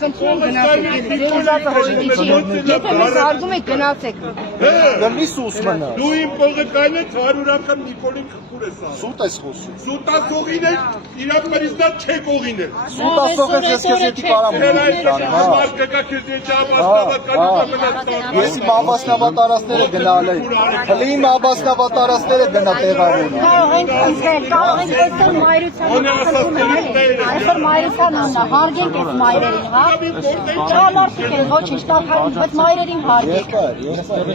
խնդրում գնացեք։ Դրնի սուս մնա։ Դու իմ փողակայինը 100 անգամ Նիկոլին քուր ես ասում։ Սուտ ես խոսում։ Սուտասողին է, իրա պրիզնա չեք ողին է։ Սուտ ասողը ես քեզ կարամ Ես իմ աբասնավատարածները գնալ եմ։ Հլի իմ աբասնավատարածները գնա տեղավորում։ Կարող ենք տեսնել մայրության այսօր մայրության աննա, հարգենք այս մայրերին, հա։ Ճամարդիկ են, ոչինչ, տակարում, բայց մայրերին հարգենք։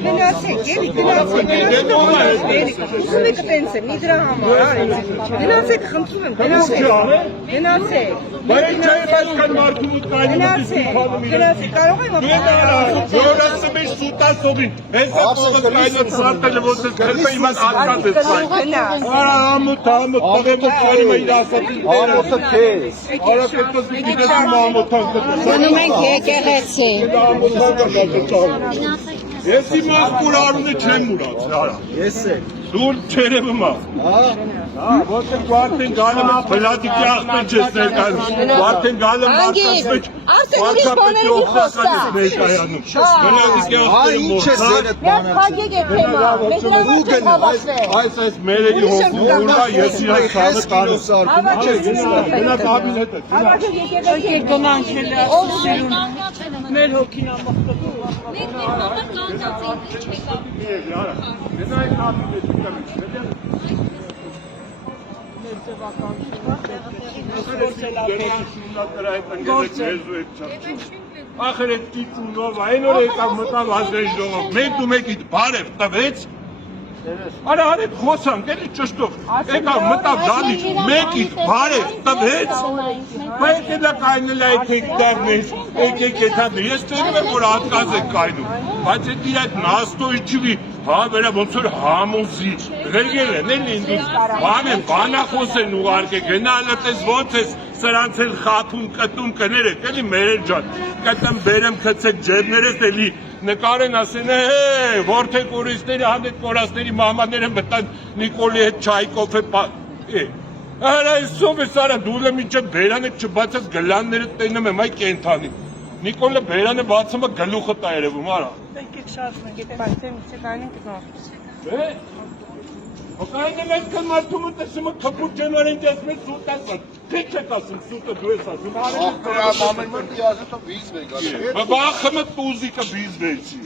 Գնացեք, գնացեք, խնդրում եմ, գնացեք։ Բայց չէ, այսքան մարդու Գնացեք, կարող եմ Որոնց մեջ սուտասողին, հենց փողակայինը ցարտել ոնց է քրպե իմանց արկած է ցայ։ Արա ամոթ տղեկ կարիմ է իր ասածին դերը։ Ամոթը քեզ։ Արա կետոս դիտես ամոթան կտա։ Գնում ենք եկեղեցի։ Ես իմ աղբուր արունը չեմ ուրացել, արա։ Ես եմ։ Դու չերևում ա։ Որտեղ Վարդեն գալը բլադիկի աղբեր չես ներկայանում։ Վարդեն գալը մարդկանց մեջ վարդապետի օգնականից ներկայանում։ Բլադիկի աղբերը մորցած։ Այս մերերի հոգու ուրվա ես իրան սաղը տանում։ Գնաց աբին հետ է։ գնանք էլ ասում մեր հոգին ամբողջը։ Գնայք աբին հետ Ախր այդ կիծունով, այն որ եկավ մտավ ազդեժնով, մեկ դու մեկիդ բարև տվեց, արա արեք խոսանք, էլի ճշտով, եկավ մտավ դալիճ, մեկիդ բարև տվեց, բայց էլա կայնել այդ հեկտար մեզ, եկեք եթադը, ես տերում եմ, որ ատկազ եք կայնում, բայց էդ իր այդ նաստոյ չվի, հա վերա ոնց որ համոզի, ղերգել են էլի ինձ, բանախոս են ուղարկե, գնալը տես ոնց ես, սրանց էլ խապում կտում կներեք, էլի մերեր ջան, կտեմ բերեմ կծեք ջերներես էլի նկարեն ասեն որդեք ուրիշների հանդետ կորասների մամաները մտան Նիկոլի հետ չայ կոֆե արա այսով ես արա դուլը մինչև բերանը չբացած գլանները տենում եմ այ կենթանի Նիկոլը բերանը բացումը գլուխը տա երևում արա Եկեք շարժում ենք, եթե բացեմ, կայնենք գնանք Հոկայինը մեզ կնմարդումը տեսումը կպուր ջենվարին ես մեզ սուտ ասան, քիչ եք ասում սուտը դու ես ասում, բախմը տուզիկը բիզվեցի,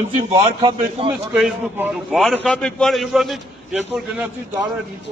ընձի վարկաբեկում ես Facebook-ում, վարկաբեկ վար իվանից, երբ որ գնացի դարար նիկո